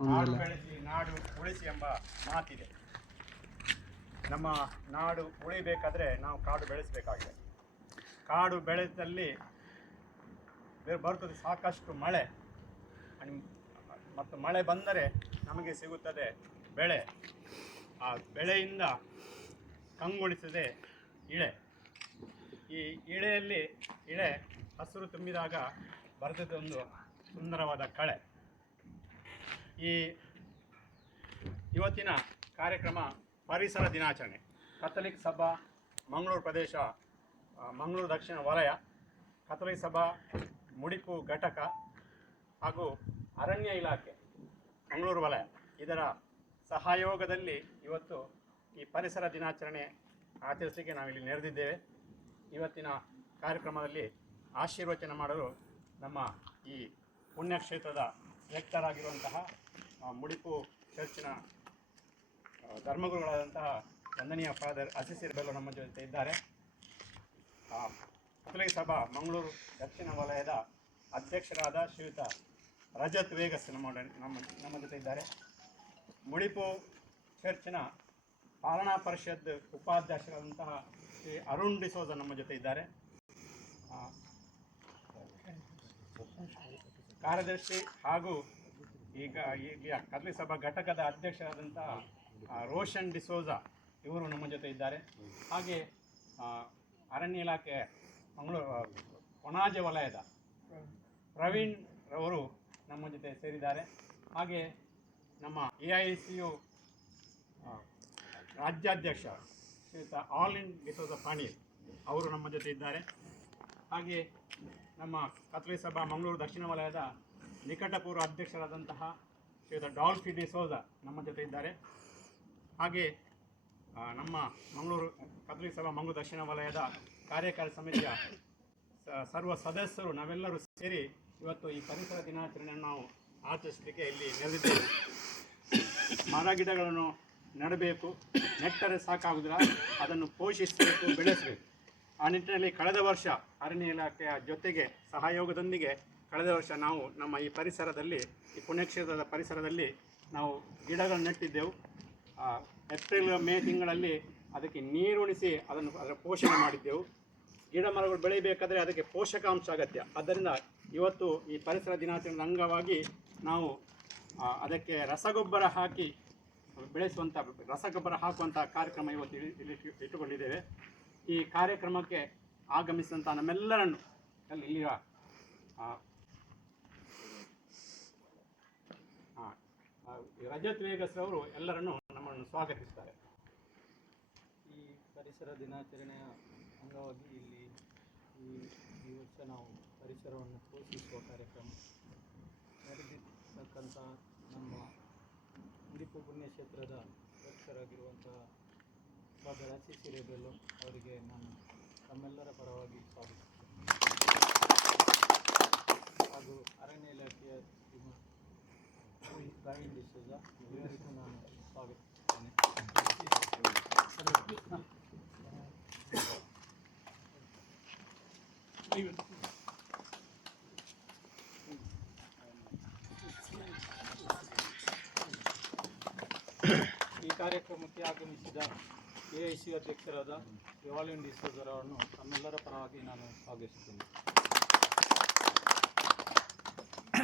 ನಾಡು ಬೆಳೆಸಿ ನಾಡು ಉಳಿಸಿ ಎಂಬ ಮಾತಿದೆ. ನಮ್ಮ ನಾಡು ಉಳಿಬೇಕಾದ್ರೆ ನಾವು ಕಾಡು ಬೆಳೆಸಬೇಕಾಗಿದೆ. ಕಾಡು ಬೆಳೆದಲ್ಲಿ ಬರುತ್ತದೆ ಸಾಕಷ್ಟು ಮಳೆ, ಮತ್ತು ಮಳೆ ಬಂದರೆ ನಮಗೆ ಸಿಗುತ್ತದೆ ಬೆಳೆ. ಆ ಬೆಳೆಯಿಂದ ಕಂಗೊಳಿಸದೆ ಇಳೆ. ಈ ಇಳೆ ಹಸಿರು ತುಂಬಿದಾಗ ಬರ್ತದೊಂದು ಸುಂದರವಾದ ಕಳೆ. ಇವತ್ತಿನ ಕಾರ್ಯಕ್ರಮ ಪರಿಸರ ದಿನಾಚರಣೆ. ಕಥೋಲಿಕ್ ಸಭಾ ಮಂಗಳೂರು ಪ್ರದೇಶ, ಮಂಗಳೂರು ದಕ್ಷಿಣ ವಲಯ, ಕಥೋಲಿಕ್ ಸಭಾ ಮುಡಿಪು ಘಟಕ ಹಾಗೂ ಅರಣ್ಯ ಇಲಾಖೆ ಮಂಗಳೂರು ವಲಯ ಇದರ ಸಹಯೋಗದಲ್ಲಿ ಇವತ್ತು ಈ ಪರಿಸರ ದಿನಾಚರಣೆ ಆಚರಿಸಲಿಕ್ಕೆ ನಾವಿಲ್ಲಿ ನೆರೆದಿದ್ದೇವೆ. ಇವತ್ತಿನ ಕಾರ್ಯಕ್ರಮದಲ್ಲಿ ಆಶೀರ್ವಚನ ಮಾಡಲು ನಮ್ಮ ಈ ಪುಣ್ಯಕ್ಷೇತ್ರದ ರೆಕ್ಟರಾಗಿರುವಂತಹ ಮುಡಿಪು ಚರ್ಚಿನ ಧರ್ಮಗುರುಗಳಾದಂತಹ ವಂದನೀಯ ಫಾದರ್ ಅಸಿಸಿರ್ ಬೆಲ್ಲೋ ನಮ್ಮ ಜೊತೆ ಇದ್ದಾರೆ. ಕಥೋಲಿಕ್ ಸಭಾ ಮಂಗಳೂರು ದಕ್ಷಿಣ ವಲಯದ ಅಧ್ಯಕ್ಷರಾದ ಶ್ರೀಯುತ ರಜತ್ ವೇಗಸ್ ನಮ್ಮ ಜೊತೆ ಇದ್ದಾರೆ. ಮುಡಿಪು ಚರ್ಚಿನ ಪಾಲನಾ ಪರಿಷತ್ ಉಪಾಧ್ಯಕ್ಷರಾದಂತಹ ಶ್ರೀ ಅರುಣ್ ಡಿಸೋಜ ನಮ್ಮ ಜೊತೆ ಇದ್ದಾರೆ. ಕಾರ್ಯದರ್ಶಿ ಹಾಗೂ ಈಗ ಕಥೋಲಿಕ್ ಸಭಾ ಘಟಕದ ಅಧ್ಯಕ್ಷರಾದಂತಹ ರೋಷನ್ ಡಿಸೋಜ ಇವರು ನಮ್ಮ ಜೊತೆ ಇದ್ದಾರೆ. ಹಾಗೆ ಅರಣ್ಯ ಇಲಾಖೆ ಮಂಗಳೂರು ಕೊಣಾಜೆ ವಲಯದ ಪ್ರವೀಣ್ ರವರು ನಮ್ಮ ಜೊತೆ ಸೇರಿದ್ದಾರೆ. ಹಾಗೆ ನಮ್ಮ AICU ರಾಜ್ಯಾಧ್ಯಕ್ಷ ಶ್ರೀಯುತ ಆಲಿನ್ ಡಿಸೋಜ ಪಾಣೀರ್ ಅವರು ನಮ್ಮ ಜೊತೆ ಇದ್ದಾರೆ. ಹಾಗೆ ನಮ್ಮ ಕಥೋಲಿಕ್ ಸಭಾ ಮಂಗಳೂರು ದಕ್ಷಿಣ ವಲಯದ ನಿಕಟಪೂರ್ವ ಅಧ್ಯಕ್ಷರಾದಂತಹ ಶ್ರೀಯುತ ಡಾಲ್ಫಿ ಡಿಸೋಜ ನಮ್ಮ ಜೊತೆ ಇದ್ದಾರೆ. ಹಾಗೆ ನಮ್ಮ ಮಂಗಳೂರು ಕಥೋಲಿಕ್ ಸಭಾ ಮಂಗಳೂರು ದಕ್ಷಿಣ ವಲಯದ ಕಾರ್ಯಕಾರಿ ಸಮಿತಿಯ ಸರ್ವ ಸದಸ್ಯರು ನಾವೆಲ್ಲರೂ ಸೇರಿ ಇವತ್ತು ಈ ಪರಿಸರ ದಿನಾಚರಣೆಯನ್ನು ನಾವು ಆಚರಿಸಲಿಕ್ಕೆ ಇಲ್ಲಿ ನೆರೆದಿದ್ದೇವೆ. ಮರ ಗಿಡಗಳನ್ನು ನೆಡಬೇಕು, ನೆಟ್ಟರೆ ಸಾಕಾಗುವುದಿಲ್ಲ, ಅದನ್ನು ಪೋಷಿಸಬೇಕು, ಬೆಳೆಸಬೇಕು. ಆ ನಿಟ್ಟಿನಲ್ಲಿ ಕಳೆದ ವರ್ಷ ಅರಣ್ಯ ಇಲಾಖೆಯ ಜೊತೆಗೆ ಸಹಯೋಗದೊಂದಿಗೆ ಕಳೆದ ವರ್ಷ ನಾವು ನಮ್ಮ ಈ ಪರಿಸರದಲ್ಲಿ, ಈ ಪುಣ್ಯಕ್ಷೇತ್ರದ ಪರಿಸರದಲ್ಲಿ ನಾವು ಗಿಡಗಳನ್ನು ನೆಟ್ಟಿದ್ದೆವು. ಏಪ್ರಿಲ್ ಮೇ ತಿಂಗಳಲ್ಲಿ ಅದಕ್ಕೆ ನೀರುಣಿಸಿ ಅದರ ಪೋಷಣೆ ಮಾಡಿದ್ದೆವು. ಗಿಡ ಮರಗಳು ಬೆಳೆಯಬೇಕಾದ್ರೆ ಅದಕ್ಕೆ ಪೋಷಕಾಂಶ ಅಗತ್ಯ. ಆದ್ದರಿಂದ ಇವತ್ತು ಈ ಪರಿಸರ ದಿನಾಚರಣೆಯ ಅಂಗವಾಗಿ ನಾವು ಅದಕ್ಕೆ ರಸಗೊಬ್ಬರ ಹಾಕಿ ಬೆಳೆಸುವಂಥ ರಸಗೊಬ್ಬರ ಹಾಕುವಂಥ ಕಾರ್ಯಕ್ರಮ ಇವತ್ತು ಇಲ್ಲಿ ಇಟ್ಟುಕೊಂಡಿದ್ದೇವೆ. ಈ ಕಾರ್ಯಕ್ರಮಕ್ಕೆ ಆಗಮಿಸಿದಂಥ ನಮ್ಮೆಲ್ಲರನ್ನು ಇಲ್ಲಿಯ ರಜತ್ ವೇಗಸ್ ಅವರು ಎಲ್ಲರನ್ನು ನಮ್ಮನ್ನು ಸ್ವಾಗತಿಸ್ತಾರೆ. ಈ ಪರಿಸರ ದಿನಾಚರಣೆಯ ಅಂಗವಾಗಿ ಇಲ್ಲಿ ಈ ವರ್ಷ ನಾವು ಪರಿಸರವನ್ನು ಪೋಷಿಸುವ ಕಾರ್ಯಕ್ರಮ ನಡೆದಿರ್ತಕ್ಕಂಥ ನಮ್ಮ ಮುಡಿಪು ಪುಣ್ಯಕ್ಷೇತ್ರದ ಅಧ್ಯಕ್ಷರಾಗಿರುವಂತಹ ಫಾದರ್ ಅಸಿಸಿರ್ ಬೆಲ್ಲೋ ಅವರಿಗೆ ನಾನು ತಮ್ಮೆಲ್ಲರ ಪರವಾಗಿ ಸ್ವಾಗತಿಸುತ್ತೇನೆ. ಹಾಗೂ ಅರಣ್ಯ ಇಲಾಖೆಯ ಪ್ರವೀಣ್ ಡಿಸೋಜ ಇವರಿಗೂ ನಾನು ಸ್ವಾಗತಿಸುತ್ತೇನೆ. ಈ ಕಾರ್ಯಕ್ರಮಕ್ಕೆ ಆಗಮಿಸಿದ AICU ಅಧ್ಯಕ್ಷರಾದ ಆಲಿನ್ ಡಿಸೋಜ ಅವರನ್ನು ತಮ್ಮೆಲ್ಲರ ಪರವಾಗಿ ನಾನು ಸ್ವಾಗತಿಸುತ್ತೇನೆ.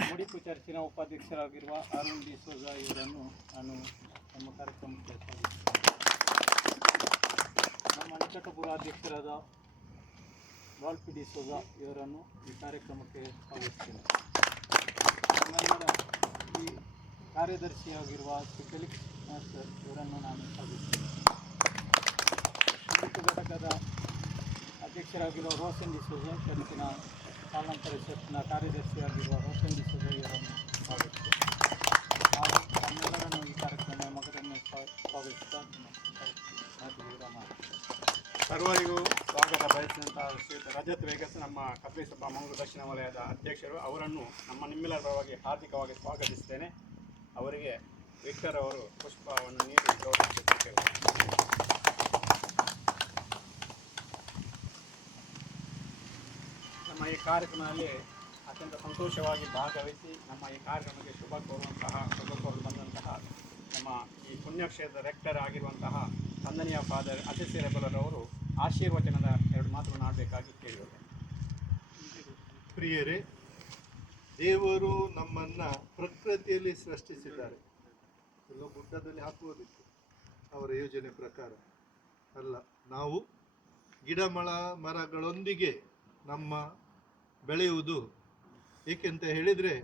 ಮುಡಿಪು ಚರ್ಚಿನ ಉಪಾಧ್ಯಕ್ಷರಾಗಿರುವ ಅರುಣ್ ಡಿಸೋಜ ಇವರನ್ನು ನಾನು ನಮ್ಮ ಕಾರ್ಯಕ್ರಮಕ್ಕೆ ಸ್ವಾಗತಿಸುತ್ತೇನೆ. ನಮ್ಮ ನಿಕಟಪೂರ್ವ ಅಧ್ಯಕ್ಷರಾದ ಡಾಲ್ಫಿ ಡಿಸೋಜ ಇವರನ್ನು ಈ ಕಾರ್ಯಕ್ರಮಕ್ಕೆ ಸ್ವಾಗತಿಸುತ್ತೇನೆ. ನಮ್ಮೆಲ್ಲರ ಈ ಕಾರ್ಯದರ್ಶಿಯಾಗಿರುವ ಶ್ರೀ ಫೆಲಿಕ್ಸ್ ಮಾಸ್ಟರ್ ಇವರನ್ನು ನಾನು ಸ್ವಾಗತಿಸುತ್ತೇನೆ. ಮುಡಿಪು ಘಟಕದ ಅಧ್ಯಕ್ಷರಾಗಿರುವ ರೋಷನ್ ಡಿಸೋಜ, ಚರ್ಚಿನ ಪಾಲನಾ ಪರಿಷತ್ನ ಕಾರ್ಯದರ್ಶಿಯಾಗಿರುವ ರೋಷನ್ ಡಿಸೋಜ ಇವರನ್ನು ಸ್ವಾಗತಿಸುತ್ತೇನೆ. ಹಾಗೂ ತಮ್ಮೆಲ್ಲರನ್ನು ಈ ಕಾರ್ಯಕ್ರಮ ಮಗದನ್ನು ಸ್ವಾಗತಿಸುತ್ತಾ ಸರ್ವರಿಗೂ ಸ್ವಾಗತ ಬಯಸಿದಂತಹ ಶ್ರೀಯುತ ರಜತ್ ವೇಗಸ್ ನಮ್ಮ ಕಥೋಲಿಕ್ ಸಭಾ ಮಂಗಳೂರು ದಕ್ಷಿಣ ವಲಯದ ಅಧ್ಯಕ್ಷರು, ಅವರನ್ನು ನಿಮ್ಮೆಲ್ಲರ ಪರವಾಗಿ ಹಾರ್ದಿಕವಾಗಿ ಸ್ವಾಗತಿಸುತ್ತೇನೆ. ಅವರಿಗೆ ವಿಕ್ಟರ್ ಅವರು ಪುಷ್ಪವನ್ನು ನೀಡಿ ಗೌರವಿಸುತ್ತೇವೆ. ನಮ್ಮ ಈ ಕಾರ್ಯಕ್ರಮದಲ್ಲಿ ಅತ್ಯಂತ ಸಂತೋಷವಾಗಿ ಭಾಗವಹಿಸಿ ನಮ್ಮ ಈ ಕಾರ್ಯಕ್ರಮಕ್ಕೆ ಶುಭ ಕೋರುವಂತಹ ಪುಣ್ಯಕ್ಷೇತ್ರದ ರೆಕ್ಟರ್ ಆಗಿರುವಂತಹ ವಂದನೀಯ ಫಾದರ್ ಅಸಿಸಿ ರೆಬಲರವರು ಆಶೀರ್ವಚನದ 2 ಮಾತುಗಳನ್ನು ಆಡಬೇಕಾಗಿ ಕೇಳಿದರು. ಪ್ರಿಯರೇ, ದೇವರು ನಮ್ಮನ್ನು ಪ್ರಕೃತಿಯಲ್ಲಿ ಸೃಷ್ಟಿಸಿದ್ದಾರೆ. ಎಲ್ಲೋ ಗುಡ್ಡದಲ್ಲಿ ಹಾಕುವುದಿತ್ತು ಅವರ ಯೋಜನೆ ಪ್ರಕಾರ ಅಲ್ಲ. ನಾವು ಗಿಡ ಮರಗಳೊಂದಿಗೆ ನಮ್ಮ ಬೆಳೆಯುವುದು ಏಕೆಂತ ಹೇಳಿದರೆ,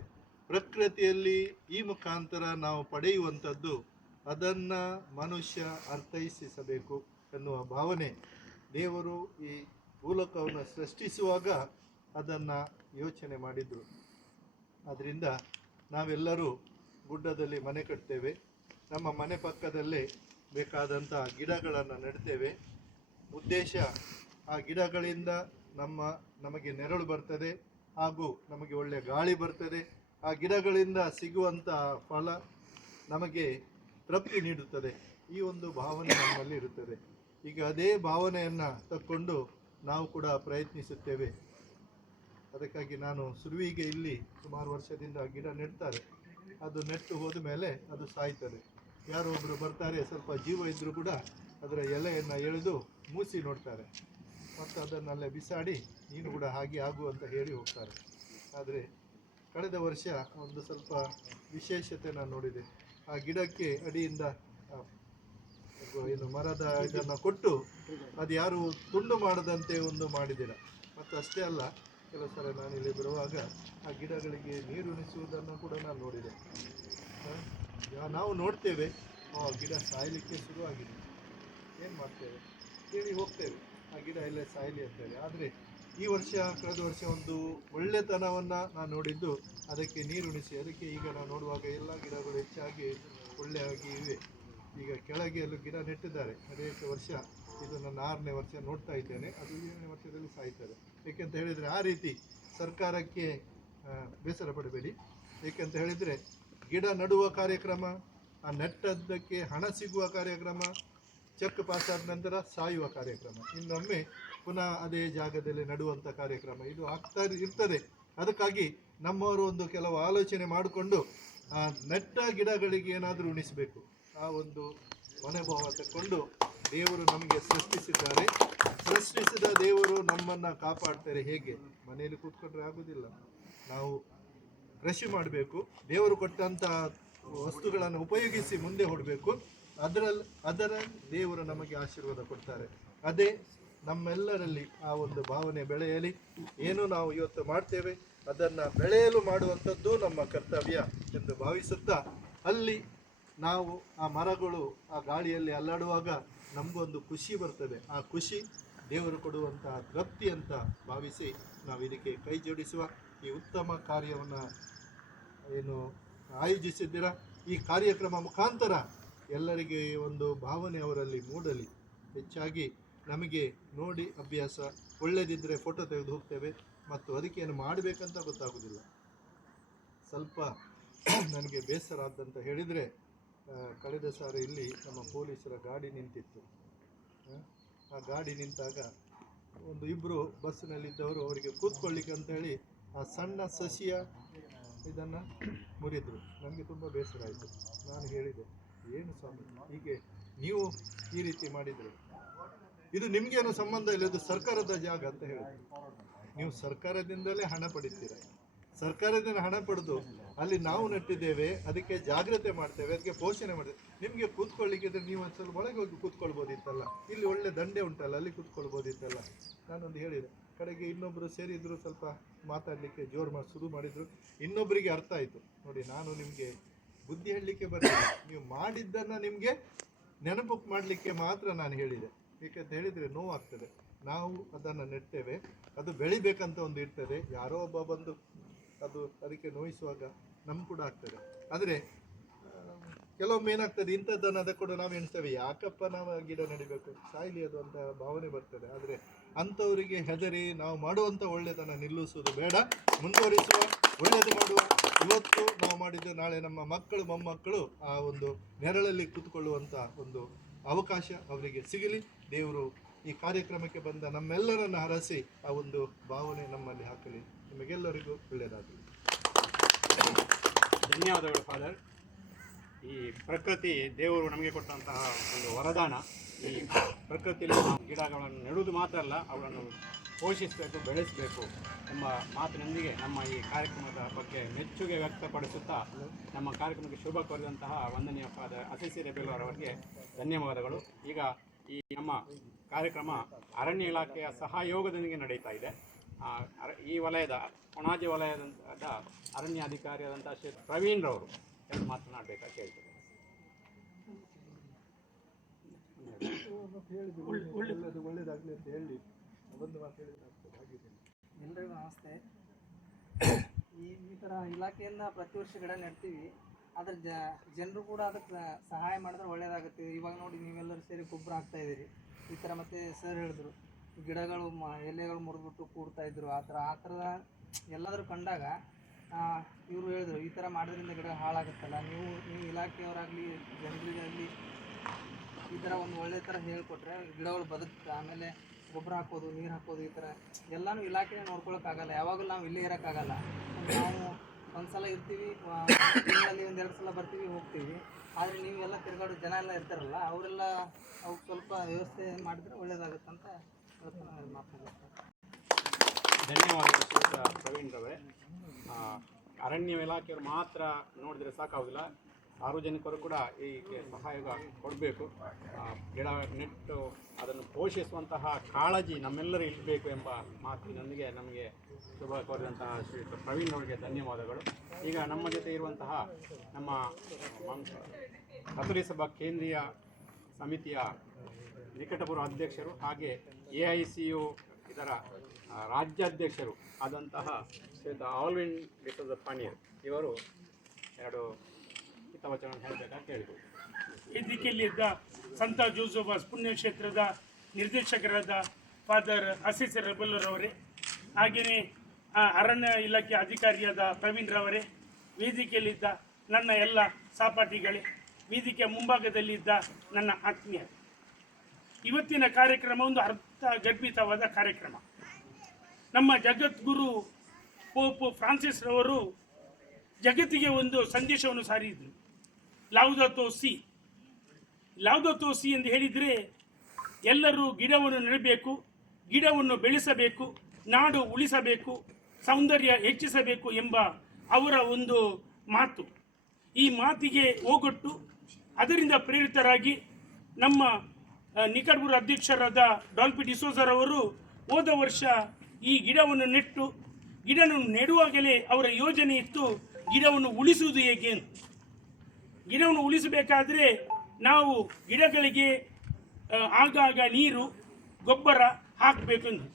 ಪ್ರಕೃತಿಯಲ್ಲಿ ಈ ಮುಖಾಂತರ ನಾವು ಪಡೆಯುವಂಥದ್ದು ಅದನ್ನು ಮನುಷ್ಯ ಅರ್ಥೈಸಬೇಕು ಎನ್ನುವ ಭಾವನೆ ದೇವರು ಈ ಭೂಲೋಕವನ್ನು ಸೃಷ್ಟಿಸುವಾಗ ಅದನ್ನು ಯೋಚನೆ ಮಾಡಿದರು. ಆದ್ದರಿಂದ ನಾವೆಲ್ಲರೂ ಗುಡ್ಡದಲ್ಲಿ ಮನೆ ಕಟ್ತೇವೆ, ನಮ್ಮ ಮನೆ ಪಕ್ಕದಲ್ಲೇ ಬೇಕಾದಂಥ ಗಿಡಗಳನ್ನು ನೆಡ್ತೇವೆ. ಉದ್ದೇಶ, ಆ ಗಿಡಗಳಿಂದ ನಮಗೆ ನೆರಳು ಬರ್ತದೆ ಹಾಗೂ ನಮಗೆ ಒಳ್ಳೆಯ ಗಾಳಿ ಬರ್ತದೆ. ಆ ಗಿಡಗಳಿಂದ ಸಿಗುವಂಥ ಫಲ ನಮಗೆ ತೃಪ್ತಿ ನೀಡುತ್ತದೆ. ಈ ಒಂದು ಭಾವನೆ ನಮ್ಮಲ್ಲಿ ಇರುತ್ತದೆ. ಈಗ ಅದೇ ಭಾವನೆಯನ್ನು ತಕ್ಕೊಂಡು ನಾವು ಕೂಡ ಪ್ರಯತ್ನಿಸುತ್ತೇವೆ. ಅದಕ್ಕಾಗಿ ನಾನು ಸುರುವಿಗೆ ಇಲ್ಲಿ ಸುಮಾರು ವರ್ಷದಿಂದ ಗಿಡ ನೆಡ್ತಾರೆ. ಅದು ನೆಟ್ಟು ಹೋದ ಮೇಲೆ ಅದು ಸಾಯ್ತದೆ. ಯಾರೋ ಒಬ್ಬರು ಬರ್ತಾರೆ, ಸ್ವಲ್ಪ ಜೀವ ಇದ್ದರೂ ಕೂಡ ಅದರ ಎಲೆಯನ್ನು ಎಳೆದು ಮೂಸಿ ನೋಡ್ತಾರೆ ಮತ್ತು ಅದನ್ನಲ್ಲೇ ಬಿಸಾಡಿ ನೀನು ಕೂಡ ಹಾಗೆ ಆಗು ಅಂತ ಹೇಳಿ ಹೋಗ್ತಾರೆ. ಆದರೆ ಕಳೆದ ವರ್ಷ ಒಂದು ಸ್ವಲ್ಪ ವಿಶೇಷತೆ ನಾನು ನೋಡಿದೆ. ಆ ಗಿಡಕ್ಕೆ ಅಡಿಯಿಂದ ಮರದ ಇದನ್ನು ಕೊಟ್ಟು ಅದು ಯಾರು ತುಂಡು ಮಾಡದಂತೆ ಒಂದು ಮಾಡಿದ್ದೀರ. ಮತ್ತು ಅಷ್ಟೇ ಅಲ್ಲ, ಕೆಲವು ಸಲ ನಾನು ಇಲ್ಲಿ ಬರುವಾಗ ಆ ಗಿಡಗಳಿಗೆ ನೀರುಣಿಸುವುದನ್ನು ಕೂಡ ನಾನು ನೋಡಿದೆ. ನಾವು ನೋಡ್ತೇವೆ, ಗಿಡ ಸಾಯಲಿಕ್ಕೆ ಶುರುವಾಗಿದೆ, ಏನು ಮಾಡ್ತೇವೆ ಕೇಳಿ ಹೋಗ್ತೇವೆ, ಆ ಗಿಡ ಎಲ್ಲೇ ಸಾಯಲಿ ಅಂತೇಳಿ. ಆದರೆ ಈ ವರ್ಷ ಕಳೆದ ವರ್ಷ ಒಂದು ಒಳ್ಳೆತನವನ್ನು ನಾನು ನೋಡಿದ್ದು, ಅದಕ್ಕೆ ನೀರುಣಿಸಿ. ಅದಕ್ಕೆ ಈಗ ನಾನು ನೋಡುವಾಗ ಎಲ್ಲ ಗಿಡಗಳು ಹೆಚ್ಚಾಗಿ ಒಳ್ಳೆಯಾಗಿ ಇವೆ. ಈಗ ಕೆಳಗೆ ಎಲ್ಲೂ ಗಿಡ ನೆಟ್ಟಿದ್ದಾರೆ. ಅನೇಕ ವರ್ಷ, ಇದು ನನ್ನ 6ನೇ ವರ್ಷ ನೋಡ್ತಾ ಇದ್ದೇನೆ, ಅದು 7ನೇ ವರ್ಷದಲ್ಲಿ ಸಾಯ್ತದೆ. ಏಕೆಂತ ಹೇಳಿದರೆ ಆ ರೀತಿ ಸರ್ಕಾರಕ್ಕೆ ಬೇಸರ ಪಡಬೇಡಿ. ಏಕೆಂತ ಹೇಳಿದರೆ ಗಿಡ ನಡುವ ಕಾರ್ಯಕ್ರಮ, ಆ ನೆಟ್ಟದ್ದಕ್ಕೆ ಹಣ ಸಿಗುವ ಕಾರ್ಯಕ್ರಮ, ಚೆಕ್ ಪಾಸಾದ ನಂತರ ಸಾಯುವ ಕಾರ್ಯಕ್ರಮ, ಇನ್ನೊಮ್ಮೆ ಪುನಃ ಅದೇ ಜಾಗದಲ್ಲಿ ನಡುವಂಥ ಕಾರ್ಯಕ್ರಮ, ಇದು ಆಗ್ತಾ ಇರ್ತದೆ. ಅದಕ್ಕಾಗಿ ನಮ್ಮವರು ಒಂದು ಕೆಲವು ಆಲೋಚನೆ ಮಾಡಿಕೊಂಡು ಆ ನೆಟ್ಟ ಗಿಡಗಳಿಗೆ ಏನಾದರೂ ಉಣಿಸಬೇಕು. ಆ ಒಂದು ಮನೋಭಾವ ತಕ್ಕೊಂಡು ದೇವರು ನಮಗೆ ಸೃಷ್ಟಿಸಿದ್ದಾರೆ. ಸೃಷ್ಟಿಸಿದ ದೇವರು ನಮ್ಮನ್ನು ಕಾಪಾಡ್ತಾರೆ. ಹೇಗೆ? ಮನೆಯಲ್ಲಿ ಕೂತ್ಕೊಂಡ್ರೆ ಆಗೋದಿಲ್ಲ. ನಾವು ಕೃಷಿ ಮಾಡಬೇಕು, ದೇವರು ಕೊಟ್ಟಂಥ ವಸ್ತುಗಳನ್ನು ಉಪಯೋಗಿಸಿ ಮುಂದೆ ಹೊಡಬೇಕು. ಅದರ ದೇವರು ನಮಗೆ ಆಶೀರ್ವಾದ ಕೊಡ್ತಾರೆ. ಅದೇ ನಮ್ಮೆಲ್ಲರಲ್ಲಿ ಆ ಒಂದು ಭಾವನೆ ಬೆಳೆಯಲಿ. ಏನು ನಾವು ಇವತ್ತು ಮಾಡ್ತೇವೆ ಅದನ್ನು ಬೆಳೆಯಲು ಮಾಡುವಂಥದ್ದು ನಮ್ಮ ಕರ್ತವ್ಯ ಎಂದು ಭಾವಿಸುತ್ತಾ, ಅಲ್ಲಿ ನಾವು ಆ ಮರಗಳು ಆ ಗಾಳಿಯಲ್ಲಿ ಅಲ್ಲಾಡುವಾಗ ನಮಗೊಂದು ಖುಷಿ ಬರ್ತದೆ. ಆ ಖುಷಿ ದೇವರು ಕೊಡುವಂಥ ತೃಪ್ತಿ ಅಂತ ಭಾವಿಸಿ ನಾವು ಇದಕ್ಕೆ ಕೈ ಜೋಡಿಸುವ. ಈ ಉತ್ತಮ ಕಾರ್ಯವನ್ನು ಏನು ಆಯೋಜಿಸಿದ್ದೀರ, ಈ ಕಾರ್ಯಕ್ರಮ ಮುಖಾಂತರ ಎಲ್ಲರಿಗೆ ಒಂದು ಭಾವನೆ ಅವರಲ್ಲಿ ಮೂಡಲಿ. ಹೆಚ್ಚಾಗಿ ನಮಗೆ ನೋಡಿ ಅಭ್ಯಾಸ, ಒಳ್ಳೆಯದಿದ್ದರೆ ಫೋಟೋ ತೆಗೆದು ಹೋಗ್ತೇವೆ ಮತ್ತು ಅದಕ್ಕೇನು ಮಾಡಬೇಕಂತ ಗೊತ್ತಾಗೋದಿಲ್ಲ. ಸ್ವಲ್ಪ ನನಗೆ ಬೇಸರ ಆದಂತ ಹೇಳಿದರೆ, ಕಳೆದ ಸಾರಿ ಇಲ್ಲಿ ನಮ್ಮ ಪೊಲೀಸರ ಗಾಡಿ ನಿಂತಿತ್ತು. ಆ ಗಾಡಿ ನಿಂತಾಗ ಒಂದು ಇಬ್ಬರು ಬಸ್ಸಿನಲ್ಲಿದ್ದವರು ಅವರಿಗೆ ಕೂತ್ಕೊಳ್ಳಿಕ್ಕೆ ಅಂತೇಳಿ ಆ ಸಣ್ಣ ಸಸಿಯ ಇದನ್ನು ಮುರಿದ್ರು. ನನಗೆ ತುಂಬ ಬೇಸರ ಆಯಿತು. ನಾನು ಹೇಳಿದೆ, ಏನು ಸ್ವಾಮಿ ಹೀಗೆ ನೀವು ಈ ರೀತಿ ಮಾಡಿದರೆ ಇದು ನಿಮಗೇನು ಸಂಬಂಧ ಇಲ್ಲ, ಇದು ಸರ್ಕಾರದ ಜಾಗ ಅಂತ ಹೇಳಿದ್ರು. ನೀವು ಸರ್ಕಾರದಿಂದಲೇ ಹಣ ಪಡಿತೀರ, ಸರ್ಕಾರದಿಂದ ಹಣ ಪಡೆದು ಅಲ್ಲಿ ನಾವು ನೆಟ್ಟಿದ್ದೇವೆ, ಅದಕ್ಕೆ ಜಾಗ್ರತೆ ಮಾಡ್ತೇವೆ, ಅದಕ್ಕೆ ಪೋಷಣೆ ಮಾಡ್ತೇವೆ. ನಿಮಗೆ ಕೂತ್ಕೊಳ್ಳಿಕ್ಕಿದ್ರೆ ನೀವು ಒಂದು ಸ್ವಲ್ಪ ಒಳಗೆ ಹೋಗಿ ಕೂತ್ಕೊಳ್ಬೋದಿತ್ತಲ್ಲ, ಇಲ್ಲಿ ಒಳ್ಳೆ ದಂಡೆ ಉಂಟಲ್ಲ, ಅಲ್ಲಿ ಕೂತ್ಕೊಳ್ಬೋದಿತ್ತಲ್ಲ. ನಾನೊಂದು ಹೇಳಿದೆ. ಕಡೆಗೆ ಇನ್ನೊಬ್ಬರು ಸೇರಿದ್ರು, ಸ್ವಲ್ಪ ಮಾತಾಡಲಿಕ್ಕೆ ಜೋರು ಶುರು ಮಾಡಿದರು. ಇನ್ನೊಬ್ಬರಿಗೆ ಅರ್ಥ ಆಯಿತು. ನೋಡಿ, ನಾನು ನಿಮಗೆ ಬುದ್ಧಿ ಹೇಳಲಿಕ್ಕೆ ಬರ್ತೀನಿ, ನೀವು ಮಾಡಿದ್ದನ್ನು ನಿಮಗೆ ನೆನಪು ಮಾಡಲಿಕ್ಕೆ ಮಾತ್ರ ನಾನು ಹೇಳಿದೆ. ಏಕೆಂತ ಹೇಳಿದರೆ ನೋವಾಗ್ತದೆ. ನಾವು ಅದನ್ನು ನೆಡ್ತೇವೆ, ಅದು ಬೆಳಿಬೇಕಂತ ಒಂದು ಇರ್ತದೆ. ಯಾರೋ ಒಬ್ಬ ಬಂದು ಅದಕ್ಕೆ ನೋಯಿಸುವಾಗ ನಮ್ಗೆ ಕೂಡ ಆಗ್ತದೆ. ಆದರೆ ಕೆಲವೊಮ್ಮೆ ಏನಾಗ್ತದೆ, ಇಂಥದ್ದನ್ನು ಅದಕ್ಕೆ ಕೂಡ ನಾವು ಎಣಿಸ್ತೇವೆ, ಯಾಕಪ್ಪ ನಾವು ಗಿಡ ನಡಿಬೇಕು, ಸಾಯ್ಲಿ ಅದು ಅಂತ ಭಾವನೆ ಬರ್ತದೆ. ಆದರೆ ಅಂಥವರಿಗೆ ಹೆದರಿ ನಾವು ಮಾಡುವಂಥ ಒಳ್ಳೆಯದನ್ನು ನಿಲ್ಲಿಸುವುದು ಬೇಡ, ಮುಂದುವರಿಸುವ, ಒಳ್ಳೆಯದು ಮಾಡುವ. ಇವತ್ತು ನಾವು ಮಾಡಿದ್ದು ನಾಳೆ ನಮ್ಮ ಮಕ್ಕಳು ಮೊಮ್ಮಕ್ಕಳು ಆ ಒಂದು ನೆರಳಲ್ಲಿ ಕೂತ್ಕೊಳ್ಳುವಂಥ ಒಂದು ಅವಕಾಶ ಅವರಿಗೆ ಸಿಗಲಿ. ದೇವರು ಈ ಕಾರ್ಯಕ್ರಮಕ್ಕೆ ಬಂದ ನಮ್ಮೆಲ್ಲರನ್ನು ಹರಸಿ ಆ ಒಂದು ಭಾವನೆ ನಮ್ಮಲ್ಲಿ ಹಾಕಲಿ. ನಿಮಗೆಲ್ಲರಿಗೂ ಒಳ್ಳೆಯದಾಗಲಿ. ಧನ್ಯವಾದಗಳು ಫಾದರ್. ಈ ಪ್ರಕೃತಿ ದೇವರು ನಮಗೆ ಕೊಟ್ಟಂತಹ ಒಂದು ವರದಾನ. ಈ ಪ್ರಕೃತಿಯಲ್ಲಿ ನಾವು ಗಿಡಗಳನ್ನು ನೆಡುವುದು ಮಾತ್ರ ಅಲ್ಲ, ಅವುಗಳನ್ನು ಪೋಷಿಸಬೇಕು, ಬೆಳೆಸಬೇಕು ಎಂಬ ಮಾತಿನೊಂದಿಗೆ ನಮ್ಮ ಈ ಕಾರ್ಯಕ್ರಮದ ಬಗ್ಗೆ ಮೆಚ್ಚುಗೆ ವ್ಯಕ್ತಪಡಿಸುತ್ತಾ ನಮ್ಮ ಕಾರ್ಯಕ್ರಮಕ್ಕೆ ಶುಭ ಕೋರಿದಂತಹ ವಂದನೀಯ ಅಸಿಸಿ ರೆಬೆಲ್ಲವರಿಗೆ ಧನ್ಯವಾದಗಳು. ಈಗ ಈ ನಮ್ಮ ಕಾರ್ಯಕ್ರಮ ಅರಣ್ಯ ಇಲಾಖೆಯ ಸಹಯೋಗದೊಂದಿಗೆ ನಡೀತಾ ಇದೆ. ಈ ವಲಯದ ಕೊಣಾಜೆ ವಲಯದ ಅರಣ್ಯ ಅಧಿಕಾರಿಯಾದಂಥ ಶ್ರೀ ಪ್ರವೀಣ್ ರವರು ಎಂದು ಮಾತನಾಡಬೇಕಾಗಿ ಕೇಳ್ತೇನೆ. ಒಳ್ಳೆಯದಾಗಲಿ ಅಂತ ಹೇಳಿ ಒಂದು ಮಾತು ಹೇಳಿದ್ರೆ ಎಲ್ಲರಿಗೂ ನಮಸ್ತೆ. ಈ ಥರ ಇಲಾಖೆಯಿಂದ ಪ್ರತಿ ವರ್ಷ ಗಿಡ ನೆಡ್ತೀವಿ. ಅದ್ರ ಜನರು ಕೂಡ ಅದಕ್ಕೆ ಸಹಾಯ ಮಾಡಿದ್ರೆ ಒಳ್ಳೆಯದಾಗುತ್ತೆ. ಇವಾಗ ನೋಡಿ ನೀವೆಲ್ಲರೂ ಸೇರಿ ಗೊಬ್ಬರ ಹಾಕ್ತಾಯಿದ್ದೀರಿ. ಈ ಥರ ಮತ್ತು ಸರ್ ಹೇಳಿದ್ರು ಗಿಡಗಳು ಎಲೆಗಳು ಮುರಿದ್ಬಿಟ್ಟು ಕೂಡ್ತಾಯಿದ್ರು. ಆ ಥರದ ಎಲ್ಲಾದರೂ ಕಂಡಾಗ ಇವರು ಹೇಳಿದ್ರು ಈ ಥರ ಮಾಡೋದ್ರಿಂದ ಗಿಡ ಹಾಳಾಗುತ್ತಲ್ಲ, ನೀವು ಇಲಾಖೆಯವರಾಗಲಿ ಜನರಿಗಾಗಲಿ ಈ ಥರ ಒಂದು ಒಳ್ಳೆ ಥರ ಹೇಳಿಕೊಟ್ರೆ ಗಿಡಗಳು ಬದುಕುತ್ತೆ. ಆಮೇಲೆ ಗೊಬ್ಬರ ಹಾಕೋದು, ನೀರು ಹಾಕೋದು, ಈ ಥರ ಎಲ್ಲನೂ ಇಲಾಖೆನೇ ನೋಡ್ಕೊಳಕ್ಕಾಗಲ್ಲ. ಯಾವಾಗಲೂ ನಾವು ಇಲ್ಲೇ ಇರೋಕ್ಕಾಗಲ್ಲ. ನಾವು ಒಂದು ಸಲ ಇರ್ತೀವಿ, ತಿಂಗಳಲ್ಲಿ 1-2 ಸಲ ಬರ್ತೀವಿ, ಹೋಗ್ತೀವಿ. ಆದರೆ ನೀವು ಎಲ್ಲ ತಿರುಗಾಡೋ ಜನ ಎಲ್ಲ ಇರ್ತಾರಲ್ಲ, ಅವರೆಲ್ಲ ಅವ್ರಿಗೆ ಸ್ವಲ್ಪ ವ್ಯವಸ್ಥೆ ಮಾಡಿದ್ರೆ ಒಳ್ಳೆಯದಾಗುತ್ತೆ ಅಂತ ಮಾತನಾಡ್ತಾರೆ. ಧನ್ಯವಾದಗಳು ಪ್ರವೀಣ್ ರವರೇ. ಅರಣ್ಯ ಇಲಾಖೆಯವರು ಮಾತ್ರ ನೋಡಿದರೆ ಸಾಕಾಗೋದಿಲ್ಲ, ಸಾರ್ವಜನಿಕರು ಕೂಡ ಈ ಸಹಯೋಗ ಕೊಡಬೇಕು. ಗಿಡ ನೆಟ್ಟು ಅದನ್ನು ಪೋಷಿಸುವಂತಹ ಕಾಳಜಿ ನಮ್ಮೆಲ್ಲರೂ ಇರಬೇಕು ಎಂಬ ಮಾತಿನೊಂದಿಗೆ ನಮಗೆ ಶುಭ ಕೋರಿದಂತಹ ಶ್ರೀ ಪ್ರವೀಣ್ ಅವರಿಗೆ ಧನ್ಯವಾದಗಳು. ಈಗ ನಮ್ಮ ಜೊತೆ ಇರುವಂತಹ ನಮ್ಮ ಕತ್ತೂರಿ ಸಭಾ ಕೇಂದ್ರೀಯ ಸಮಿತಿಯ ನಿಕಟಪೂರ್ವ ಅಧ್ಯಕ್ಷರು ಹಾಗೆ AICU ಇದರ ರಾಜ್ಯಾಧ್ಯಕ್ಷರು ಆದಂತಹ ಶ್ರೀಯುತ ಆಲ್ವಿನ್ ಡಿಸೋಜ ಪಾನೀರ್ ಇವರು 2 ಹಿತವಚನ ಹೇಳಬೇಕಾಗಿ ಕೇಳಿದರು. ವೇದಿಕೆಯಲ್ಲಿದ್ದ ಸಂತ ಜೋಸಫಸ್ ಪುಣ್ಯಕ್ಷೇತ್ರದ ನಿರ್ದೇಶಕರಾದ ಫಾದರ್ ಅಸಿಸ್ ರೆಬೆಲ್ಲರವರೇ, ಹಾಗೆಯೇ ಅರಣ್ಯ ಇಲಾಖೆ ಅಧಿಕಾರಿಯಾದ ಪ್ರವೀಣ್ ರವರೇ, ವೇದಿಕೆಯಲ್ಲಿದ್ದ ನನ್ನ ಎಲ್ಲ ಸಹಪಾಠಿಗಳೇ, ವೇದಿಕೆಯ ಮುಂಭಾಗದಲ್ಲಿದ್ದ ನನ್ನ ಆತ್ಮೀಯ, ಇವತ್ತಿನ ಕಾರ್ಯಕ್ರಮ ಒಂದು ಅರ್ಥಗರ್ಭಿತವಾದ ಕಾರ್ಯಕ್ರಮ. ನಮ್ಮ ಜಗದ್ಗುರು ಪೋಪ್ ಫ್ರಾನ್ಸಿಸ್ ರವರು ಜಗತ್ತಿಗೆ ಒಂದು ಸಂದೇಶವನ್ನು ಸಾರಿದ್ರು. ಲೌದಾತೋ ಸಿ. ಲೌದಾತೋ ಸಿ ಎಂದು ಹೇಳಿದರೆ ಎಲ್ಲರೂ ಗಿಡವನ್ನು ನೆಡಬೇಕು, ಗಿಡವನ್ನು ಬೆಳೆಸಬೇಕು, ನಾಡು ಉಳಿಸಬೇಕು, ಸೌಂದರ್ಯ ಹೆಚ್ಚಿಸಬೇಕು ಎಂಬ ಅವರ ಒಂದು ಮಾತು. ಈ ಮಾತಿಗೆ ಓಗೊಟ್ಟು ಅದರಿಂದ ಪ್ರೇರಿತರಾಗಿ ನಮ್ಮ ನಿಕಟಪೂರ್ವ ಅಧ್ಯಕ್ಷರಾದ ಡಾಲ್ಪಿ ಡಿಸೋಜರವರು ಹೋದ ವರ್ಷ ಈ ಗಿಡವನ್ನು ನೆಟ್ಟು, ಗಿಡವನ್ನು ನೆಡುವಾಗಲೇ ಅವರ ಯೋಜನೆ ಇತ್ತು ಗಿಡವನ್ನು ಉಳಿಸುವುದು ಹೇಗೆ. ಗಿಡವನ್ನು ಉಳಿಸಬೇಕಾದ್ರೆ ನಾವು ಗಿಡಗಳಿಗೆ ಆಗಾಗ ನೀರು, ಗೊಬ್ಬರ ಹಾಕಬೇಕೆಂದು.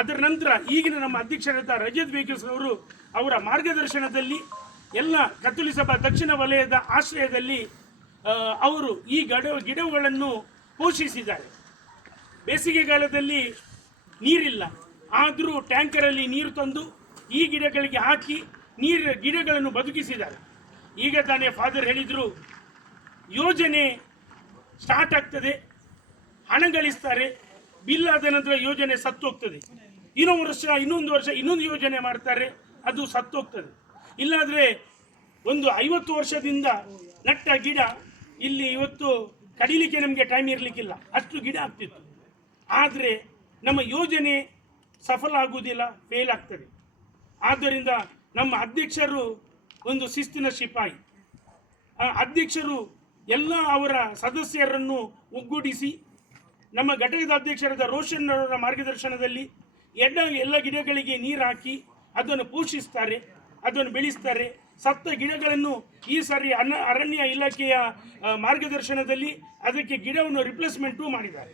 ಅದರ ನಂತರ ಈಗಿನ ನಮ್ಮ ಅಧ್ಯಕ್ಷರಾದ ರಜತ್ ಬೇಕಸ್ ಅವರು ಅವರ ಮಾರ್ಗದರ್ಶನದಲ್ಲಿ ಎಲ್ಲ ಕತ್ತೂಲಿ ಸಭಾ ದಕ್ಷಿಣ ವಲಯದ ಆಶ್ರಯದಲ್ಲಿ ಅವರು ಈ ಗಿಡಗಳನ್ನು ಪೋಷಿಸಿದ್ದಾರೆ. ಬೇಸಿಗೆಗಾಲದಲ್ಲಿ ನೀರಿಲ್ಲ, ಆದರೂ ಟ್ಯಾಂಕರಲ್ಲಿ ನೀರು ತಂದು ಈ ಗಿಡಗಳಿಗೆ ಹಾಕಿ ಗಿಡಗಳನ್ನು ಬದುಕಿಸಿದ್ದಾರೆ. ಈಗ ತಾನೇ ಫಾದರ್ ಹೇಳಿದರು, ಯೋಜನೆ ಸ್ಟಾರ್ಟ್ ಆಗ್ತದೆ, ಹಣ ಗಳಿಸ್ತಾರೆ, ಬಿಲ್ ಆದ ನಂತರ ಯೋಜನೆ ಸತ್ತೋಗ್ತದೆ. ಇನ್ನೊಂದು ವರ್ಷ ಇನ್ನೊಂದು ಯೋಜನೆ ಮಾಡ್ತಾರೆ, ಅದು ಸತ್ತೋಗ್ತದೆ. ಇಲ್ಲಾದರೆ ಒಂದು 50 ವರ್ಷದಿಂದ ನಟ್ಟ ಗಿಡ ಇಲ್ಲಿ ಇವತ್ತು ಕಡಿಲಿಕ್ಕೆ ನಮಗೆ ಟೈಮ್ ಇರಲಿಕ್ಕಿಲ್ಲ, ಅಷ್ಟು ಗಿಡ ಆಗ್ತಿತ್ತು. ಆದರೆ ನಮ್ಮ ಯೋಜನೆ ಸಫಲ ಆಗುವುದಿಲ್ಲ, ಫೇಲ್ ಆಗ್ತದೆ. ಆದ್ದರಿಂದ ನಮ್ಮ ಅಧ್ಯಕ್ಷರು ಒಂದು ಶಿಸ್ತಿನ ಸಿಪಾಯಿ. ಅಧ್ಯಕ್ಷರು ಎಲ್ಲ ಅವರ ಸದಸ್ಯರನ್ನು ಒಗ್ಗೂಡಿಸಿ ನಮ್ಮ ಘಟಕದ ಅಧ್ಯಕ್ಷರಾದ ರೋಷನ್ ಅವರ ಮಾರ್ಗದರ್ಶನದಲ್ಲಿ ಎಲ್ಲ ಗಿಡಗಳಿಗೆ ನೀರು ಹಾಕಿ ಅದನ್ನು ಪೋಷಿಸ್ತಾರೆ, ಅದನ್ನು ಬೆಳೆಸ್ತಾರೆ. ಸತ್ತ ಗಿಡಗಳನ್ನು ಈ ಸಾರಿ ಅರಣ್ಯ ಇಲಾಖೆಯ ಮಾರ್ಗದರ್ಶನದಲ್ಲಿ ಅದಕ್ಕೆ ಗಿಡವನ್ನು ರಿಪ್ಲೇಸ್ಮೆಂಟು ಮಾಡಿದ್ದಾರೆ.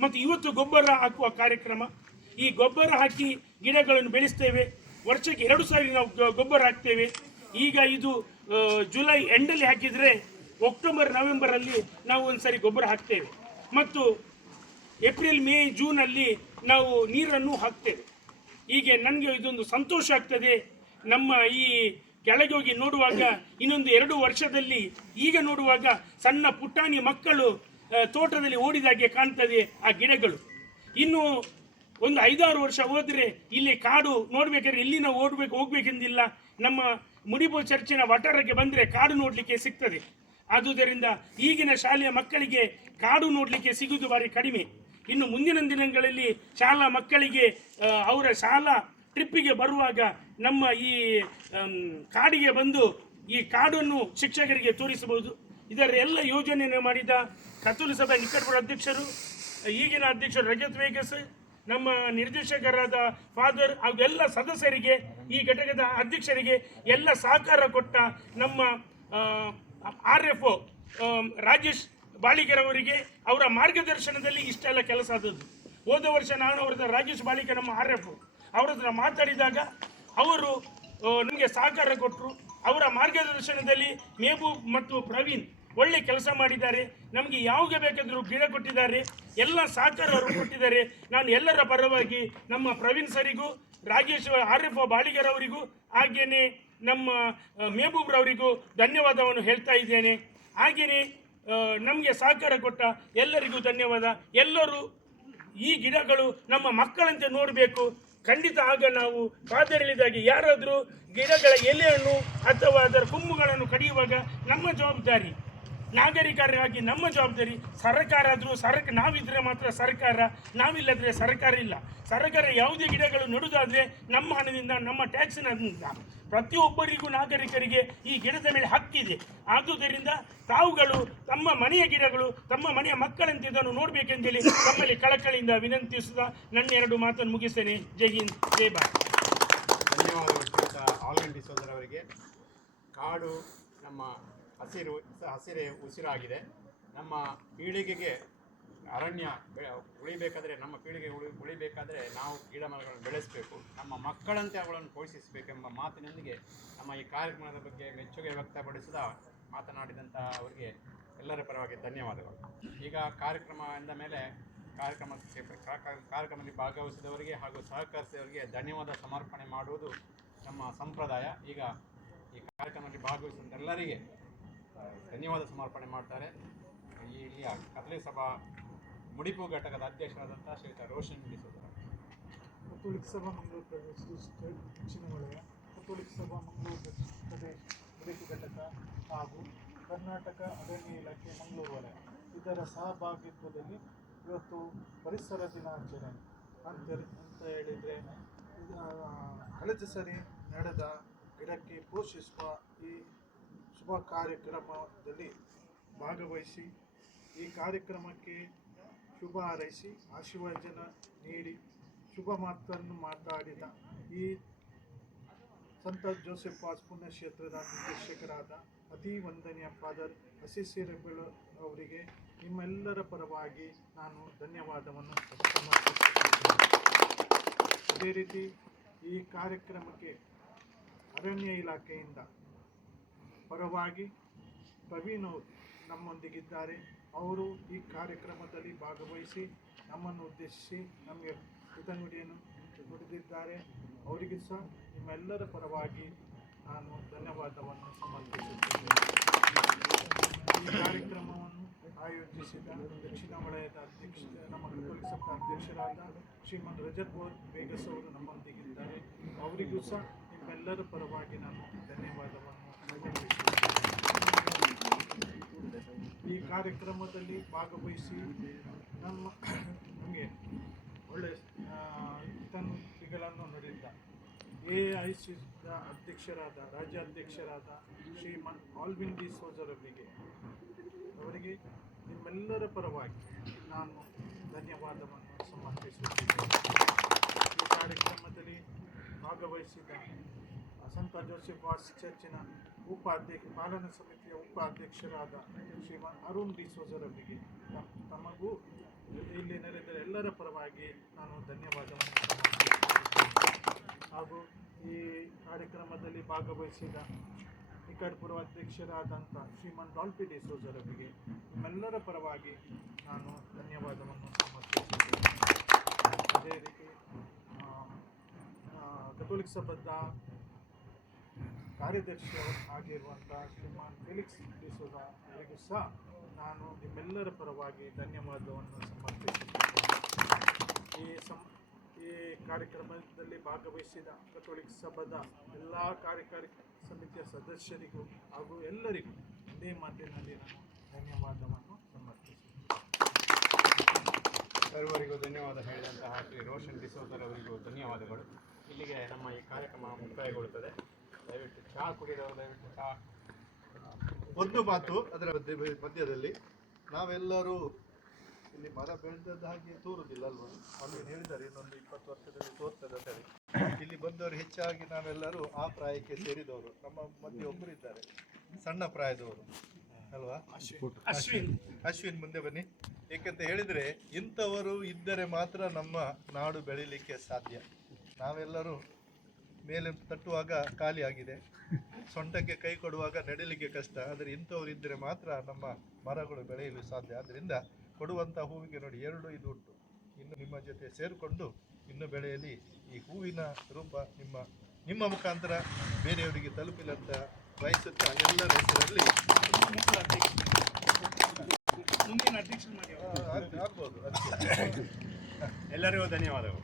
ಮತ್ತು ಇವತ್ತು ಗೊಬ್ಬರ ಹಾಕುವ ಕಾರ್ಯಕ್ರಮ. ಈ ಗೊಬ್ಬರ ಹಾಕಿ ಗಿಡಗಳನ್ನು ಬೆಳೆಸ್ತೇವೆ. ವರ್ಷಕ್ಕೆ 2 ಸಾರಿ ನಾವು ಗೊಬ್ಬರ ಹಾಕ್ತೇವೆ. ಈಗ ಇದು ಜುಲೈ ಎಂಡಲ್ಲಿ ಹಾಕಿದರೆ ಅಕ್ಟೋಬರ್ ನವೆಂಬರಲ್ಲಿ ನಾವು ಒಂದು ಸಾರಿ ಗೊಬ್ಬರ ಹಾಕ್ತೇವೆ. ಮತ್ತು ಏಪ್ರಿಲ್ ಮೇ ಜೂನಲ್ಲಿ ನಾವು ನೀರನ್ನು ಹಾಕ್ತೇವೆ. ಹೀಗೆ ನನಗೆ ಇದೊಂದು ಸಂತೋಷ ಆಗ್ತದೆ. ನಮ್ಮ ಈ ಕೆಳಗೆ ಹೋಗಿ ನೋಡುವಾಗ ಇನ್ನೊಂದು 2 ವರ್ಷದಲ್ಲಿ ಈಗ ನೋಡುವಾಗ ಸಣ್ಣ ಪುಟ್ಟಾಣಿ ಮಕ್ಕಳು ತೋಟದಲ್ಲಿ ಓಡಿದಾಗೆ ಕಾಣ್ತದೆ ಆ ಗಿಡಗಳು. ಇನ್ನು ಒಂದು 5-6 ವರ್ಷ ಹೋದರೆ ಇಲ್ಲಿ ಕಾಡು ನೋಡ್ಬೇಕಾದ್ರೆ ಇಲ್ಲಿ ನಾವು ಹೋಗ್ಬೇಕೆಂದಿಲ್ಲ. ನಮ್ಮ ಮುಡಿಪೋ ಚರ್ಚಿನ ವಠಾರಕ್ಕೆ ಬಂದರೆ ಕಾಡು ನೋಡಲಿಕ್ಕೆ ಸಿಗ್ತದೆ. ಆದುದರಿಂದ ಈಗಿನ ಶಾಲೆಯ ಮಕ್ಕಳಿಗೆ ಕಾಡು ನೋಡಲಿಕ್ಕೆ ಸಿಗುವುದು ಭಾರಿ ಕಡಿಮೆ. ಇನ್ನು ಮುಂದಿನ ದಿನಗಳಲ್ಲಿ ಶಾಲಾ ಮಕ್ಕಳಿಗೆ ಅವರ ಶಾಲಾ ಟ್ರಿಪ್ಪಿಗೆ ಬರುವಾಗ ನಮ್ಮ ಈ ಕಾಡಿಗೆ ಬಂದು ಈ ಕಾಡನ್ನು ಶಿಕ್ಷಕರಿಗೆ ತೋರಿಸಬಹುದು. ಇದರ ಎಲ್ಲ ಯೋಜನೆಯನ್ನು ಮಾಡಿದ ಕತ್ತೂಲು ಸಭೆ ನಿಕಟಪುರ ಅಧ್ಯಕ್ಷರು, ಈಗಿನ ಅಧ್ಯಕ್ಷರು ರಜತ್ ವೇಗಸ್, ನಮ್ಮ ನಿರ್ದೇಶಕರಾದ ಫಾದರ್ ಹಾಗೂ ಎಲ್ಲ ಸದಸ್ಯರಿಗೆ, ಈ ಘಟಕದ ಅಧ್ಯಕ್ಷರಿಗೆ ಎಲ್ಲ ಸಹಕಾರ ಕೊಟ್ಟ ನಮ್ಮ RFO ರಾಜೇಶ್ ಬಾಳಿಕರ್ ಅವರಿಗೆ ಅವರ ಮಾರ್ಗದರ್ಶನದಲ್ಲಿ ಇಷ್ಟೆಲ್ಲ ಕೆಲಸ ಆದದ್ದು. ಹೋದ ವರ್ಷ ನಾನು ಅವರ ರಾಜೇಶ್ ಬಾಳಿಕರ್ ನಮ್ಮ RFO ಅವರ ಹತ್ರ ಮಾತಾಡಿದಾಗ ಅವರು ನಮಗೆ ಸಹಕಾರ ಕೊಟ್ಟರು. ಅವರ ಮಾರ್ಗದರ್ಶನದಲ್ಲಿ ಮೇಬೂಬ್ ಮತ್ತು ಪ್ರವೀಣ್ ಒಳ್ಳೆ ಕೆಲಸ ಮಾಡಿದ್ದಾರೆ. ನಮಗೆ ಯಾವಾಗ ಬೇಕಾದರೂ ಗಿಡ ಕೊಟ್ಟಿದ್ದಾರೆ, ಎಲ್ಲ ಸಹಕಾರ ಅವರು ಕೊಟ್ಟಿದ್ದಾರೆ. ನಾನು ಎಲ್ಲರ ಪರವಾಗಿ ನಮ್ಮ ಪ್ರವೀಣ್ ಸರಿಗೂ, ರಾಜೇಶ್ RFO ಬಾಳಿಗರ್ ಅವರಿಗೂ, ಹಾಗೆಯೇ ನಮ್ಮ ಮೇಬೂಬ್ರವರಿಗೂ ಧನ್ಯವಾದವನ್ನು ಹೇಳ್ತಾ ಇದ್ದೇನೆ. ಹಾಗೆಯೇ ನಮಗೆ ಸಹಕಾರ ಕೊಟ್ಟ ಎಲ್ಲರಿಗೂ ಧನ್ಯವಾದ. ಎಲ್ಲರೂ ಈ ಗಿಡಗಳು ನಮ್ಮ ಮಕ್ಕಳಂತೆ ನೋಡಬೇಕು. ಖಂಡಿತ ಆಗ ನಾವು ಫಾದರ್ ಹೇಳಿದಾಗೆ ಯಾರಾದರೂ ಗಿಡಗಳ ಎಲೆಯನ್ನು ಅಥವಾ ಅದರ ಕೊಂಬುಗಳನ್ನು ಕಡಿಯುವಾಗ ನಮ್ಮ ಜವಾಬ್ದಾರಿ, ನಾಗರಿಕರಾಗಿ ನಮ್ಮ ಜವಾಬ್ದಾರಿ. ಸರ್ಕಾರ ಆದರೂ ನಾವಿದ್ರೆ ಮಾತ್ರ ಸರ್ಕಾರ, ನಾವಿಲ್ಲದ್ರೆ ಸರ್ಕಾರ ಇಲ್ಲ. ಸರ್ಕಾರ ಯಾವುದೇ ಗಿಡಗಳು ನೆಡುವುದಾದರೆ ನಮ್ಮ ಹಣದಿಂದ, ನಮ್ಮ ಟ್ಯಾಕ್ಸಿನಿಂದ ಪ್ರತಿಯೊಬ್ಬರಿಗೂ ನಾಗರಿಕರಿಗೆ ಈ ಗಿಡದ ಮೇಲೆ ಹಕ್ಕಿದೆ. ಆದುದರಿಂದ ತಾವುಗಳು ತಮ್ಮ ಮನೆಯ ಗಿಡಗಳು ತಮ್ಮ ಮನೆಯ ಮಕ್ಕಳಂತೆ ಇದನ್ನು ನೋಡಬೇಕೆಂದೇಳಿ ತಮ್ಮಲ್ಲಿ ಕಳಕಳಿಯಿಂದ ವಿನಂತಿಸುತ್ತಾ ನನ್ನ 2 ಮಾತನ್ನು ಮುಗಿಸ್ತೇನೆ. ಜೈ ಹಿಂದ್, ಜೈ ಭಾರತ್. ಧನ್ಯವಾದಗಳು ಶ್ರೀಯುತ ಆಲ್ವಿನ್ ಡಿಸೋಜರ್ ಅವರಿಗೆ. ಕಾಡು ನಮ್ಮ ಹಸಿರೇ ಉಸಿರಾಗಿದೆ. ನಮ್ಮ ಪೀಳಿಗೆಗೆ ಅರಣ್ಯ ಉಳಿಬೇಕಾದರೆ, ನಮ್ಮ ಪೀಳಿಗೆ ಉಳಿಬೇಕಾದರೆ ನಾವು ಗಿಡ ಮರಗಳನ್ನು ಬೆಳೆಸಬೇಕು, ನಮ್ಮ ಮಕ್ಕಳಂತೆ ಅವುಗಳನ್ನು ಪೋಷಿಸಬೇಕೆಂಬ ಮಾತಿನೊಂದಿಗೆ ನಮ್ಮ ಈ ಕಾರ್ಯಕ್ರಮದ ಬಗ್ಗೆ ಮೆಚ್ಚುಗೆ ವ್ಯಕ್ತಪಡಿಸಿದ ಮಾತನಾಡಿದಂಥ ಅವರಿಗೆ ಎಲ್ಲರ ಪರವಾಗಿ ಧನ್ಯವಾದಗಳು. ಈಗ ಕಾರ್ಯಕ್ರಮ ಎಂದ ಮೇಲೆ ಕಾರ್ಯಕ್ರಮದಲ್ಲಿ ಭಾಗವಹಿಸಿದವರಿಗೆ ಹಾಗೂ ಸಹಕರಿಸಿದವರಿಗೆ ಧನ್ಯವಾದ ಸಮರ್ಪಣೆ ಮಾಡುವುದು ನಮ್ಮ ಸಂಪ್ರದಾಯ. ಈಗ ಈ ಕಾರ್ಯಕ್ರಮದಲ್ಲಿ ಭಾಗವಹಿಸಿದ ಎಲ್ಲರಿಗೆ ಧನ್ಯವಾದ ಸಮರ್ಪಣೆ ಮಾಡ್ತಾರೆ. ಇಲ್ಲಿಯ ಕತ್ತಲೆ ಸಭಾ ಮುಡಿಪು ಘಟಕದ ಅಧ್ಯಕ್ಷರಾದಂಥ ಶ್ರೀಯುತ ರೋಷನ್ ಡಿಸೋಜರ್. ಕಥೋಲಿಕ ಸಭಾ ಮಂಗಳೂರು ಪ್ರದೇಶ ದಕ್ಷಿಣ ವಲಯ, ಕಥೋಲಿಕ ಸಭಾ ಮಂಗಳೂರು ಪ್ರದೇಶ ಮುಡಿಪು ಘಟಕ ಹಾಗೂ ಕರ್ನಾಟಕ ಅರಣ್ಯ ಇಲಾಖೆ ಮಂಗಳೂರು ವಲಯ ಇದರ ಸಹಭಾಗಿತ್ವದಲ್ಲಿ ಇವತ್ತು ಪರಿಸರ ದಿನಾಚರಣೆ ಅಂತ ಹೇಳಿದರೆ, ಕಳೆದ ಸರಿ ನಡೆದ ಗಿಡಕ್ಕೆ ಪೋಷಿಸುವ ಈ ಶುಭ ಕಾರ್ಯಕ್ರಮದಲ್ಲಿ ಭಾಗವಹಿಸಿ ಈ ಕಾರ್ಯಕ್ರಮಕ್ಕೆ ಶುಭ ಹಾರೈಸಿ ಆಶೀರ್ವಚನ ನೀಡಿ ಶುಭ ಮಾತನ್ನು ಮಾತಾಡಿದ ಈ ಸಂತ ಜೋಸೆಫ್ ವಾಸ್ ಪುಣ್ಯಕ್ಷೇತ್ರದ ನಿರ್ದೇಶಕರಾದ ಅತಿ ವಂದನೀಯ ಫಾದರ್ ಅಸಿಸಿ ರೆಬೆಲ್ ಅವರಿಗೆ ನಿಮ್ಮೆಲ್ಲರ ಪರವಾಗಿ ನಾನು ಧನ್ಯವಾದವನ್ನು ಸಮರ್ಪಿಸುತ್ತೇನೆ. ಅದೇ ರೀತಿ ಈ ಕಾರ್ಯಕ್ರಮಕ್ಕೆ ಅರಣ್ಯ ಇಲಾಖೆಯಿಂದ ಪರವಾಗಿ ಪ್ರವೀಣ್ ಅವರು ನಮ್ಮೊಂದಿಗಿದ್ದಾರೆ. ಅವರು ಈ ಕಾರ್ಯಕ್ರಮದಲ್ಲಿ ಭಾಗವಹಿಸಿ ನಮ್ಮನ್ನು ಉದ್ದೇಶಿಸಿ ನಮಗೆ ಕೃತಜ್ಞತೆಯನ್ನು ನುಡಿದಿದ್ದಾರೆ. ಅವರಿಗೂ ಸಹ ನಿಮ್ಮೆಲ್ಲರ ಪರವಾಗಿ ನಾನು ಧನ್ಯವಾದವನ್ನು ಸಮರ್ಪಿಸುತ್ತೇನೆ. ಈ ಕಾರ್ಯಕ್ರಮವನ್ನು ಆಯೋಜಿಸಿದ ದಕ್ಷಿಣ ವಲಯದ ನಮ್ಮ ಕಥೋಲಿಕ ಸಭಾ ಅಧ್ಯಕ್ಷರಾದ ಶ್ರೀಮನ್ ರಜತ್ ವೇಗಸ್ ಅವರು ನಮ್ಮೊಂದಿಗಿದ್ದಾರೆ. ಅವರಿಗೂ ಸಹ ನಿಮ್ಮೆಲ್ಲರ ಪರವಾಗಿ ನಾನು ಧನ್ಯವಾದವನ್ನು ಸಮರ್ಪಿಸುತ್ತೇನೆ. ಈ ಕಾರ್ಯಕ್ರಮದಲ್ಲಿ ಭಾಗವಹಿಸಿ ನಮಗೆ ಒಳ್ಳೆಯ ಹಿತನುಡಿಗಳನ್ನು ನುಡಿದ AICದ ಅಧ್ಯಕ್ಷರಾದ ರಾಜ್ಯಾಧ್ಯಕ್ಷರಾದ ಶ್ರೀಮನ್ ಆಲ್ವಿನ್ ಡಿಸೋಜರ್ ಅವರಿಗೆ ನಿಮ್ಮೆಲ್ಲರ ಪರವಾಗಿ ನಾನು ಧನ್ಯವಾದವನ್ನು ಸಮರ್ಪಿಸುತ್ತೇನೆ. ಈ ಕಾರ್ಯಕ್ರಮದಲ್ಲಿ ಭಾಗವಹಿಸಿದ ಸಂತ ಜೋಸೆಫ್ ವಾಸ್ ಚರ್ಚಿನ ಪಾಲನಾ ಸಮಿತಿಯ ಉಪಾಧ್ಯಕ್ಷರಾದ ಶ್ರೀಮಾನ್ ಅರುಣ್ ಡಿಸೋಜರ್ ಅವರಿಗೆ ತಮಗೂ ಇಲ್ಲಿ ನೆರೆದ ಎಲ್ಲರ ಪರವಾಗಿ ನಾನು ಧನ್ಯವಾದವನ್ನು ಸಮರ್ಪಿಸುತ್ತೇನೆ. ಹಾಗೂ ಈ ಕಾರ್ಯಕ್ರಮದಲ್ಲಿ ಭಾಗವಹಿಸಿದ ನಿಕಟಪುರ ಅಧ್ಯಕ್ಷರಾದಂಥ ಶ್ರೀಮಾನ್ ಡಾಲ್ಫಿ ಡಿಸೋಜರ್ ಅವರಿಗೆ ನಿಮ್ಮೆಲ್ಲರ ಪರವಾಗಿ ನಾನು ಧನ್ಯವಾದವನ್ನು ಸಮರ್ಪಿಸುತ್ತೇನೆ. ಅದೇ ರೀತಿ ಕಥೋಲಿಕ ಸಭಾದ ಕಾರ್ಯದರ್ಶಿ ಆಗಿರುವಂಥ ಶ್ರೀಮಾನ್ ಫೆಲಿಕ್ಸ್ ಡಿಸೋಜ ಅವರಿಗೂ ಸಹ ನಾನು ನಿಮ್ಮೆಲ್ಲರ ಪರವಾಗಿ ಧನ್ಯವಾದವನ್ನು ಸಮರ್ಪಿಸುತ್ತೇನೆ. ಈ ಕಾರ್ಯಕ್ರಮದಲ್ಲಿ ಭಾಗವಹಿಸಿದ ಕಥೋಲಿಕ ಸಭಾದ ಎಲ್ಲ ಕಾರ್ಯಕಾರಿ ಸಮಿತಿಯ ಸದಸ್ಯರಿಗೂ ಹಾಗೂ ಎಲ್ಲರಿಗೂ ಒಂದೇ ಮಾತಿನಲ್ಲಿ ನಾನು ಧನ್ಯವಾದವನ್ನು ಸಮರ್ಪಿಸುತ್ತೇನೆ. ಸರ್ವರಿಗೂ ಧನ್ಯವಾದ ಹೇಳಿದಂತಹ ಶ್ರೀ ರೋಷನ್ ಡಿಸೋಜರ್ ಅವರಿಗೂ ಧನ್ಯವಾದಗಳು. ಇಲ್ಲಿಗೆ ನಮ್ಮ ಈ ಕಾರ್ಯಕ್ರಮ ಮುಕ್ತಾಯಗೊಳ್ಳುತ್ತದೆ. ದಯವಿಟ್ಟು ಚಹಾ ಕುಡಿದವರು ದಯವಿಟ್ಟು ಚಹಾ. ಒಂದು ಮಾತು ಅದರ ಮಧ್ಯದಲ್ಲಿ, ನಾವೆಲ್ಲರೂ ಇಲ್ಲಿ ಮರ ಬೆಳೆದದ್ದು ಹಾಗೆ ತೋರುದಿಲ್ಲ ಅಲ್ವಾ? ಅಲ್ಲಿ ಹೇಳಿದ್ದಾರೆ ಇನ್ನೊಂದು 20 ವರ್ಷದಲ್ಲಿ ತೋರ್ತದೆ ಅಂತ ಹೇಳಿ. ಇಲ್ಲಿ ಬಂದವರು ಹೆಚ್ಚಾಗಿ ನಾವೆಲ್ಲರೂ ಆ ಪ್ರಾಯಕ್ಕೆ ಸೇರಿದವರು. ನಮ್ಮ ಮಧ್ಯೆ ಒಬ್ಬರು ಇದ್ದಾರೆ ಸಣ್ಣ ಪ್ರಾಯದವರು ಅಲ್ವಾ? ಅಶ್ವಿನ್ ಮುಂದೆ ಬನ್ನಿ. ಏಕೆಂತ ಹೇಳಿದರೆ ಇಂಥವರು ಇದ್ದರೆ ಮಾತ್ರ ನಮ್ಮ ನಾಡು ಬೆಳೀಲಿಕ್ಕೆ ಸಾಧ್ಯ. ನಾವೆಲ್ಲರೂ ಮೇಲೆ ತಟ್ಟುವಾಗ ಖಾಲಿ ಆಗಿದೆ, ಸೊಂಟಕ್ಕೆ ಕೈ ಕೊಡುವಾಗ ನಡಿಲಿಕ್ಕೆ ಕಷ್ಟ. ಆದರೆ ಇಂಥವ್ರು ಇದ್ದರೆ ಮಾತ್ರ ನಮ್ಮ ಮರಗಳು ಬೆಳೆಯಲು ಸಾಧ್ಯ. ಆದ್ದರಿಂದ ಕೊಡುವಂಥ ಹೂವಿಗೆ ನೋಡಿ 2 ಇದು ಉಂಟು. ಇನ್ನು ನಿಮ್ಮ ಜೊತೆ ಸೇರಿಕೊಂಡು ಇನ್ನು ಬೆಳೆಯಲಿ. ಈ ಹೂವಿನ ರೂಪ ನಿಮ್ಮ ಮುಖಾಂತರ ಬೇರೆಯವರಿಗೆ ತಲುಪಿಲ್ಲ ಅಂತ ಬಯಸುತ್ತಾ ಎಲ್ಲರ ಹೆಸರಲ್ಲಿ ಮುಂದಿನ ಅಧ್ಯಕ್ಷರು ಮಾಡಿ ಆಗ್ಬೋದು. ಎಲ್ಲರಿಗೂ ಧನ್ಯವಾದಗಳು.